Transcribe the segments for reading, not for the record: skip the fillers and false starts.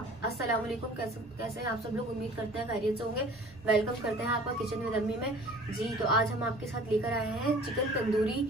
अस्सलाम वालेकुम। कैसे हैं आप सब लोग? उम्मीद करते हैं खैरियत से होंगे। वेलकम करते हैं आपका किचन विद अम्मी में। जी तो आज हम आपके साथ लेकर आए हैं चिकन तंदूरी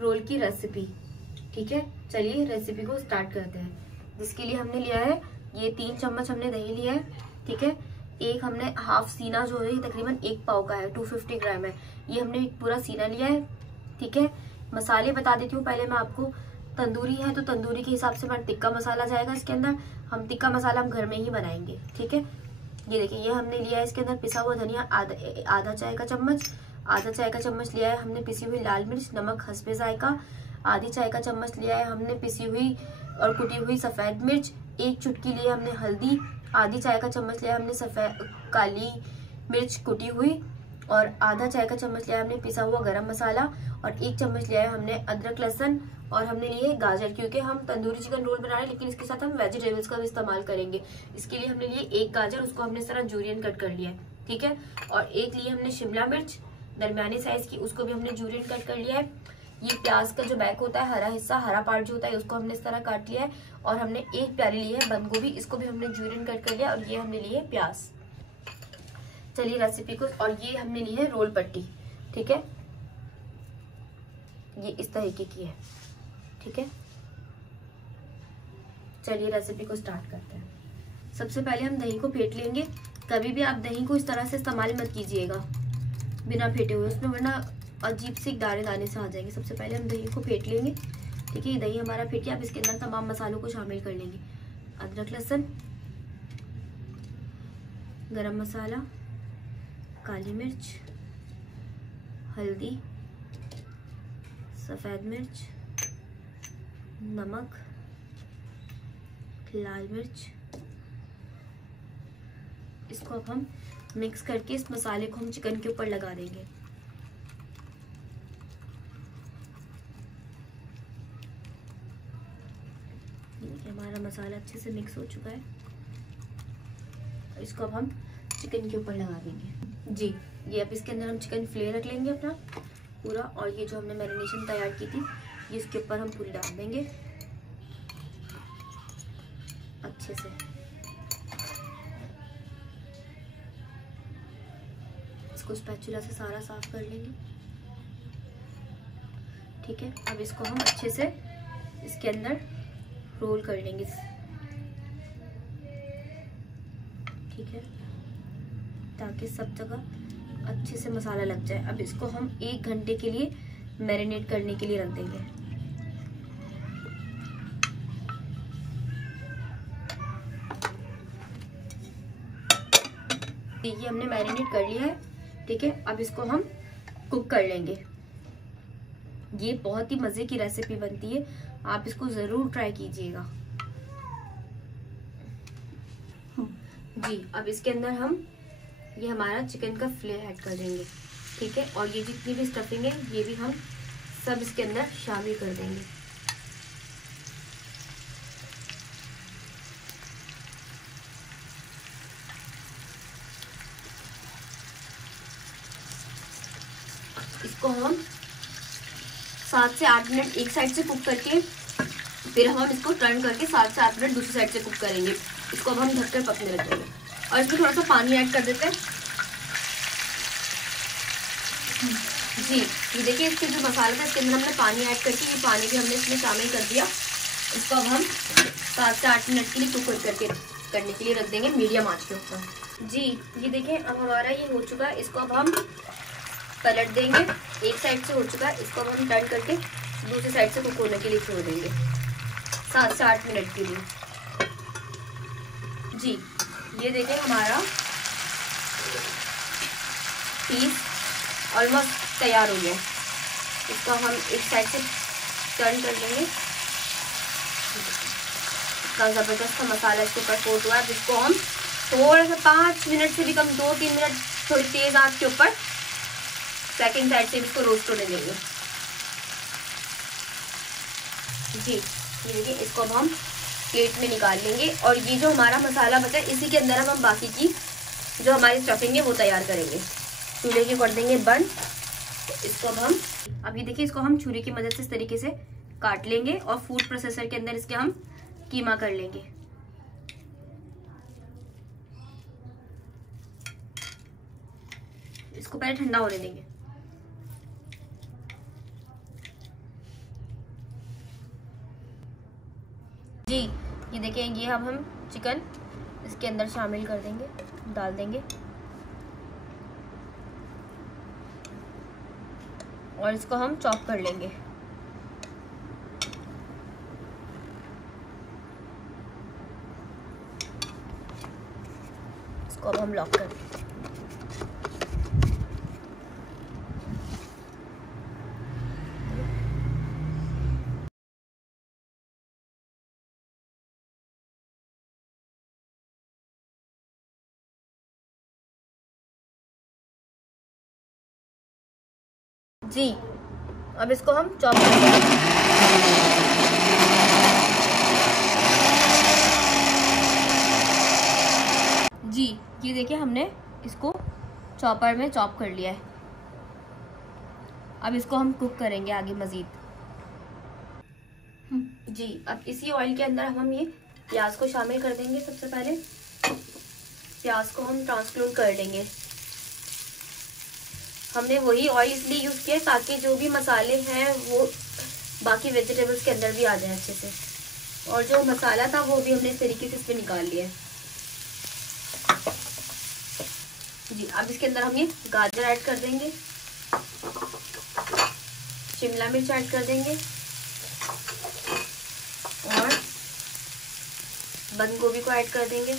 रोल की रेसिपी। ठीक है, चलिए रेसिपी को स्टार्ट करते हैं। जिसके लिए हमने लिया है ये 3 चम्मच हमने दही लिया है। ठीक है, एक हमने हाफ सीना जो है तकरीबन 1 पाव का है, 250 ग्राम है। ये हमने पूरा सीना लिया है। ठीक है, मसाले बता देती हूँ पहले मैं आपको। तंदूरी है तो तंदूरी के हिसाब से हमारा टिक्का मसाला जाएगा इसके अंदर। हम टिक्का मसाला हम घर में ही बनाएंगे। ठीक है, ये देखिए ये हमने लिया है इसके अंदर पिसा हुआ धनिया आधा चाय का चम्मच। आधा चाय का चम्मच लिया है हमने पिसी हुई लाल मिर्च, नमक हस्बे जायका। आधी चाय का चम्मच लिया है हमने पिसी हुई और कुटी हुई सफेद मिर्च। 1 चुटकी लिया हमने हल्दी। आधी चाय का चम्मच लिया हमने सफेद काली मिर्च कुटी हुई। और आधा चाय का चम्मच लिया हमने पिसा हुआ गरम मसाला। और 1 चम्मच लिया है हमने अदरक लहसुन। और हमने लिए गाजर, क्योंकि हम तंदूरी चिकन रोल बना रहे हैं लेकिन इसके साथ हम वेजिटेबल्स का भी इस्तेमाल करेंगे। इसके लिए हमने लिए 1 गाजर, उसको हमने इस तरह जूलियन कट कर लिया है। ठीक है, और 1 लिए हमने शिमला मिर्च दरमियानी साइज की, उसको भी हमने जूलियन कट कर लिया है। ये प्याज का जो बैक होता है, हरा हिस्सा, हरा पार्ट जो होता है, उसको हमने इस तरह काट लिया है। और हमने 1 प्याली ली है बंद गोभी, इसको भी हमने जूलियन कट कर लिया। और ये हमने लिए प्याज। चलिए रेसिपी को। और ये हमने ली है रोल पट्टी। ठीक है, ये इस तरीके की है। ठीक है, चलिए रेसिपी को स्टार्ट करते हैं। सबसे पहले हम दही को फेंट लेंगे। कभी भी आप दही को इस तरह से इस्तेमाल मत कीजिएगा बिना फेंटे हुए, उसमें वरना अजीब सी दाने दाने से आ जाएंगे। सबसे पहले हम दही को फेंट लेंगे। ठीक है, ये दही हमारा फेंट गया। अब इसके अंदर तमाम मसालों को शामिल कर लेंगे। अदरक लहसुन, गरम मसाला, काली मिर्च, हल्दी, सफ़ेद मिर्च, नमक, लाल मिर्च। इसको अब हम मिक्स करके इस मसाले को हम चिकन के ऊपर लगा देंगे। हमारा मसाला अच्छे से मिक्स हो चुका है। इसको अब हम चिकन के ऊपर लगा देंगे। जी, ये अब इसके अंदर हम चिकन फिले रख लेंगे अपना पूरा। और ये जो हमने मैरिनेशन तैयार की थी ये इसके ऊपर हम पूरी डाल देंगे अच्छे से। इसको स्पैचुला से सारा साफ कर लेंगे। ठीक है, अब इसको हम अच्छे से इसके अंदर रोल कर लेंगे। ठीक है, ताकि सब जगह अच्छे से मसाला लग जाए। अब इसको हम 1 घंटे के लिए मैरिनेट करने के लिए रख देंगे। ये हमने मैरिनेट कर लिया है। ठीक है, अब इसको हम कुक कर लेंगे। ये बहुत ही मजे की रेसिपी बनती है, आप इसको जरूर ट्राई कीजिएगा। जी, अब इसके अंदर हम ये हमारा चिकन का फिले ऐड कर देंगे। ठीक है, और ये जितनी भी स्टफिंग है ये भी हम सब इसके अंदर शामिल कर देंगे। इसको हम 7 से 8 मिनट एक साइड से कुक करके फिर हम इसको टर्न करके 7 से 8 मिनट दूसरी साइड से कुक करेंगे। इसको अब हम ढककर पकने रख देंगे। और इसमें थोड़ा सा पानी ऐड कर देते हैं। जी, ये देखिए इसके जो मसाला था इसके अंदर हमने पानी ऐड करके ये पानी भी हमने इसमें शामिल कर दिया। इसको अब हम 7 से 8 मिनट के लिए कुक करने के लिए रख देंगे मीडियम आंच के ऊपर। जी, ये देखिए अब हमारा ये हो चुका है। इसको अब हम पलट देंगे। एक साइड से हो चुका है, इसको अब हम टर्न करके दूसरी साइड से कुक होने के लिए छोड़ देंगे 7 से 8 मिनट के लिए। जी, ये देखिए हमारा पीस ऑलमोस्ट तैयार हो गया। इसको हम एक साइड से टर्न कर लेंगे। इतना ज़बरदस्त मसाला इसके ऊपर कोट हुआ है। इसको हम थोड़ा सा 5 मिनट से भी कम 2-3 मिनट थोड़ी तेज आंच के ऊपर सेकंड साइड से भी इसको रोस्ट होने देंगे। जी, ये देखिए इसको अब हम प्लेट में निकाल लेंगे। और ये जो हमारा मसाला बचा है इसी के अंदर हम बाकी की जो हमारी स्टफिंग है वो तैयार करेंगे। चूल्हे की कर देंगे बंद। इसको अब ये देखिए इसको हम छुरी की मदद से इस तरीके से काट लेंगे और फूड प्रोसेसर के अंदर इसके हम कीमा कर लेंगे। इसको पहले ठंडा होने देंगे। जी ये देखिए, ये अब हम चिकन इसके अंदर शामिल कर देंगे, डाल देंगे और इसको हम चॉप कर लेंगे। इसको अब हम लॉक कर देंगे। जी अब इसको हम चॉप कर देंगे। जी ये देखिए, हमने इसको चॉपर में चॉप कर लिया है। अब इसको हम कुक करेंगे आगे मजीद। जी अब इसी ऑयल के अंदर हम ये प्याज को शामिल कर देंगे। सबसे पहले प्याज को हम ट्रांसफ्यूज कर लेंगे। हमने वही ऑयल इसलिए यूज किया ताकि जो भी मसाले हैं वो बाकी वेजिटेबल्स के अंदर भी आ जाए अच्छे से, और जो मसाला था वो भी हमने इस तरीके से इसमें निकाल लिया है। जी अब इसके अंदर हम ये गाजर ऐड कर देंगे, शिमला मिर्च ऐड कर देंगे और बंद गोभी को ऐड कर देंगे।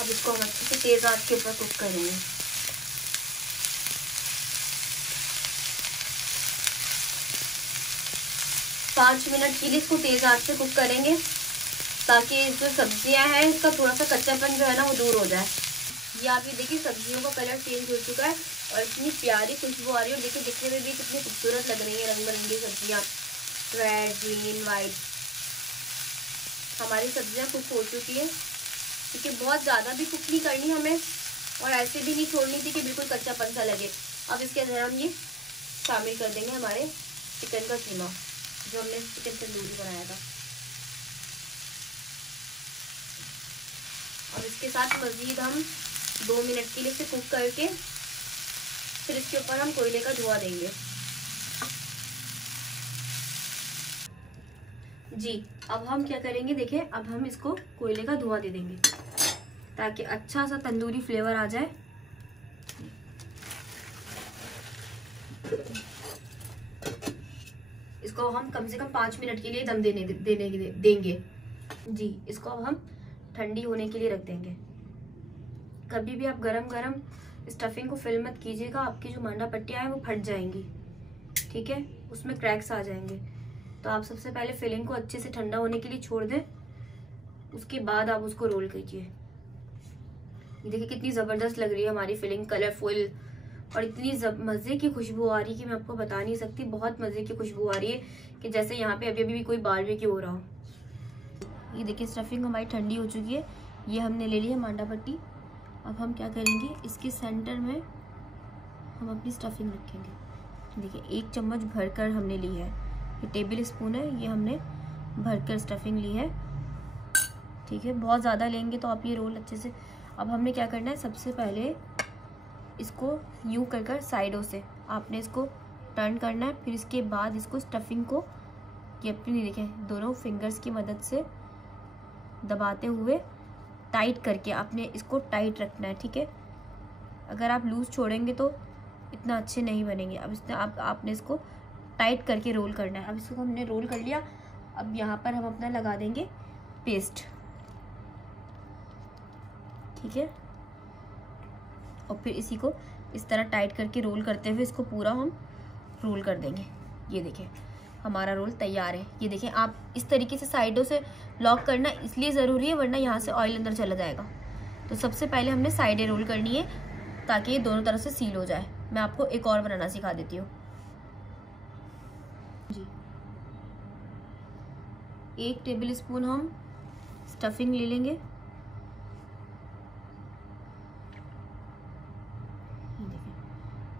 अब इसको हम अच्छे से तेज आंच के ऊपर कुक करेंगे। पाँच मिनट के लिए इसको तेज आंच से कुक करेंगे ताकि जो सब्जियां हैं इसका थोड़ा सा कच्चापन जो है ना वो दूर हो जाए। ये आप ये देखिए, सब्जियों का कलर चेंज हो चुका है और इतनी प्यारी खुशबू आ रही है। और देखिए दिखने में भी कितनी खूबसूरत लग रही है, रंग बिरंगी सब्जियां, रेड, ग्रीन, वाइट। हमारी सब्जियां कुक हो चुकी है, क्योंकि बहुत ज़्यादा भी कुक नहीं करनी हमें और ऐसे भी नहीं छोड़नी थी कि बिल्कुल कच्चापन सा लगे। अब इसके अंदर हम ये शामिल कर देंगे हमारे चिकन का कीमा जो हमने चिकन तंदूरी बनाया था। और इसके साथ मज़ीद हम 2 मिनट के लिए इसे कुक करके फिर इसके ऊपर हम कोयले का धुआं देंगे। जी अब हम क्या करेंगे, देखिए अब हम इसको कोयले का धुआं दे देंगे ताकि अच्छा सा तंदूरी फ्लेवर आ जाए। इसको हम कम से कम 5 मिनट के लिए दम देंगे। जी इसको अब हम ठंडी होने के लिए रख देंगे। कभी भी आप गरम गरम स्टफिंग को फिल मत कीजिएगा, आपकी जो मांडा पट्टियाँ हैं वो फट जाएंगी, ठीक है, उसमें क्रैक्स आ जाएंगे। तो आप सबसे पहले फिलिंग को अच्छे से ठंडा होने के लिए छोड़ दें, उसके बाद आप उसको रोल कीजिए। ये देखिए कितनी ज़बरदस्त लग रही है हमारी फिलिंग, कलरफुल, और इतनी मज़े की खुशबू आ रही है कि मैं आपको बता नहीं सकती। बहुत मज़े की खुशबू आ रही है कि जैसे यहाँ पे अभी भी कोई बारबेक्यू हो रहा हो। ये देखिए स्टफिंग हमारी ठंडी हो चुकी है। ये हमने ले लिया मांडा पट्टी। अब हम क्या करेंगे, इसके सेंटर में हम अपनी स्टफिंग रखेंगे। देखिए 1 चम्मच भरकर हमने ली है, ये टेबल स्पून है, ये हमने भरकर स्टफिंग ली है, ठीक है। बहुत ज़्यादा लेंगे तो आप ये रोल अच्छे से। अब हमने क्या करना है, सबसे पहले इसको यूँ कर साइडों से आपने इसको टर्न करना है। फिर इसके बाद इसको स्टफिंग को ये अपनी देखें दोनों फिंगर्स की मदद से दबाते हुए टाइट करके आपने इसको टाइट रखना है, ठीक है। अगर आप लूज़ छोड़ेंगे तो इतना अच्छे नहीं बनेंगे। अब इसने आपने इसको टाइट करके रोल करना है। अब इसको हमने रोल कर लिया। अब यहाँ पर हम अपना लगा देंगे पेस्ट, ठीक है। और फिर इसी को इस तरह टाइट करके रोल करते हुए इसको पूरा हम रोल कर देंगे। ये देखिए हमारा रोल तैयार है। ये देखें, आप इस तरीके से साइडों से लॉक करना इसलिए ज़रूरी है वरना यहाँ से ऑयल अंदर चला जाएगा। तो सबसे पहले हमने साइडें रोल करनी है ताकि ये दोनों तरफ से सील हो जाए। मैं आपको एक और बनाना सिखा देती हूँ जी। 1 टेबल स्पून हम स्टफिंग ले लेंगे।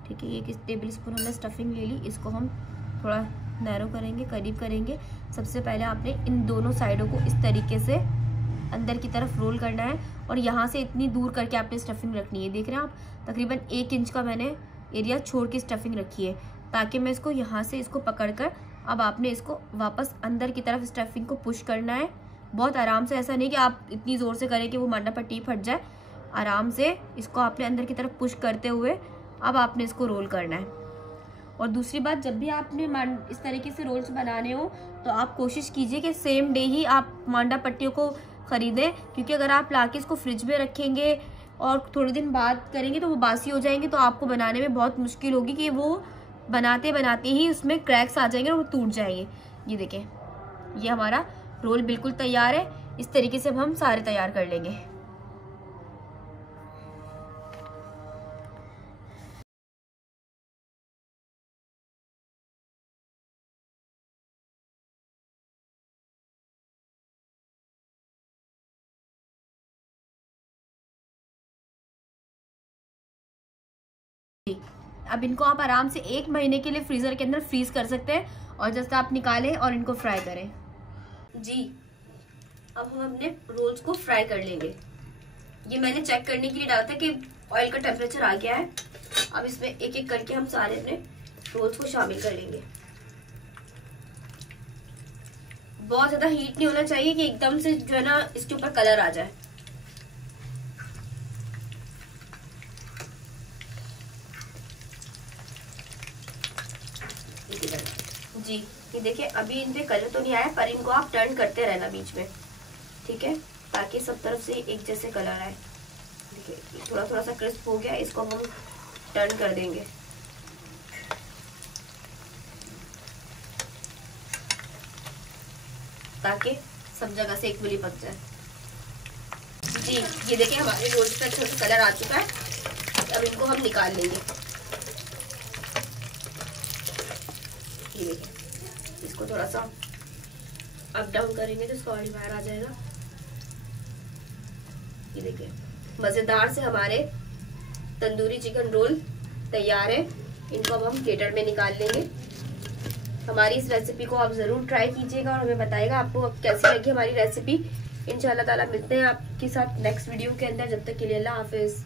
ठीक है, 1 टेबल स्पून हमने स्टफिंग ले ली। इसको हम थोड़ा नैरो करेंगे, करीब करेंगे। सबसे पहले आपने इन दोनों साइडों को इस तरीके से अंदर की तरफ रोल करना है और यहाँ से इतनी दूर करके आपने स्टफिंग रखनी है। देख रहे हैं आप, तकरीबन 1 इंच का मैंने एरिया छोड़ के स्टफिंग रखी है, ताकि मैं इसको यहाँ से इसको पकड़कर अब आपने इसको वापस अंदर की तरफ स्टफिंग को पुश करना है बहुत आराम से। ऐसा नहीं कि आप इतनी ज़ोर से करें कि वो मांडा पट्टी फट जाए। आराम से इसको आपने अंदर की तरफ पुश करते हुए अब आपने इसको रोल करना है। और दूसरी बात, जब भी आपने इस तरीके से रोल्स बनाने हो तो आप कोशिश कीजिए कि सेम डे ही आप मांडा पट्टियों को ख़रीदें, क्योंकि अगर आप लाके इसको फ्रिज में रखेंगे और थोड़े दिन बाद करेंगे तो वो बासी हो जाएंगे, तो आपको बनाने में बहुत मुश्किल होगी कि वो बनाते बनाते ही उसमें क्रैक्स आ जाएंगे और वो टूट जाएंगे। ये देखें, ये हमारा रोल बिल्कुल तैयार है। इस तरीके से अब हम सारे तैयार कर लेंगे। अब इनको आप आराम से 1 महीने के लिए फ्रीजर के अंदर फ्रीज कर सकते हैं और जस्ट आप निकालें और इनको फ्राई करें। जी, अब हम अपने रोल्स को फ्राई कर लेंगे। ये मैंने चेक करने के लिए डाला था कि ऑयल का टेम्परेचर आ गया है। अब इसमें एक एक करके हम सारे अपने रोल्स को शामिल कर लेंगे। बहुत ज्यादा हीट नहीं होना चाहिए कि एकदम से जो है ना इसके ऊपर कलर आ जाए। जी, ये देखिए, अभी इन पे कलर तो नहीं आया, पर इनको आप टर्न करते रहना बीच में, ठीक है, ताकि सब तरफ से एक जैसे कलर आए। देखिए थोड़ा थोड़ा सा क्रिस्प हो गया, इसको हम टर्न कर देंगे। ताकि सब जगह से इक्वली पक जाए। जी, ये देखिए हमारे रोल्स पे अच्छा सा कलर आ चुका है। अब इनको हम निकाल लेंगे। ये देखिए, इसको थोड़ा सा अप डाउन करेंगे तो इसका ऑयल बाहर आ जाएगा। ये देखिए, मजेदार से हमारे तंदूरी चिकन रोल तैयार है। इनको अब हम प्लेटर में निकाल लेंगे। हमारी इस रेसिपी को आप जरूर ट्राई कीजिएगा और हमें बताइएगा आपको कैसी लगी हमारी रेसिपी। इंशाल्लाह ताला मिलते हैं आपके साथ नेक्स्ट वीडियो के अंदर। जब तक के लिए अल्लाह हाफिज।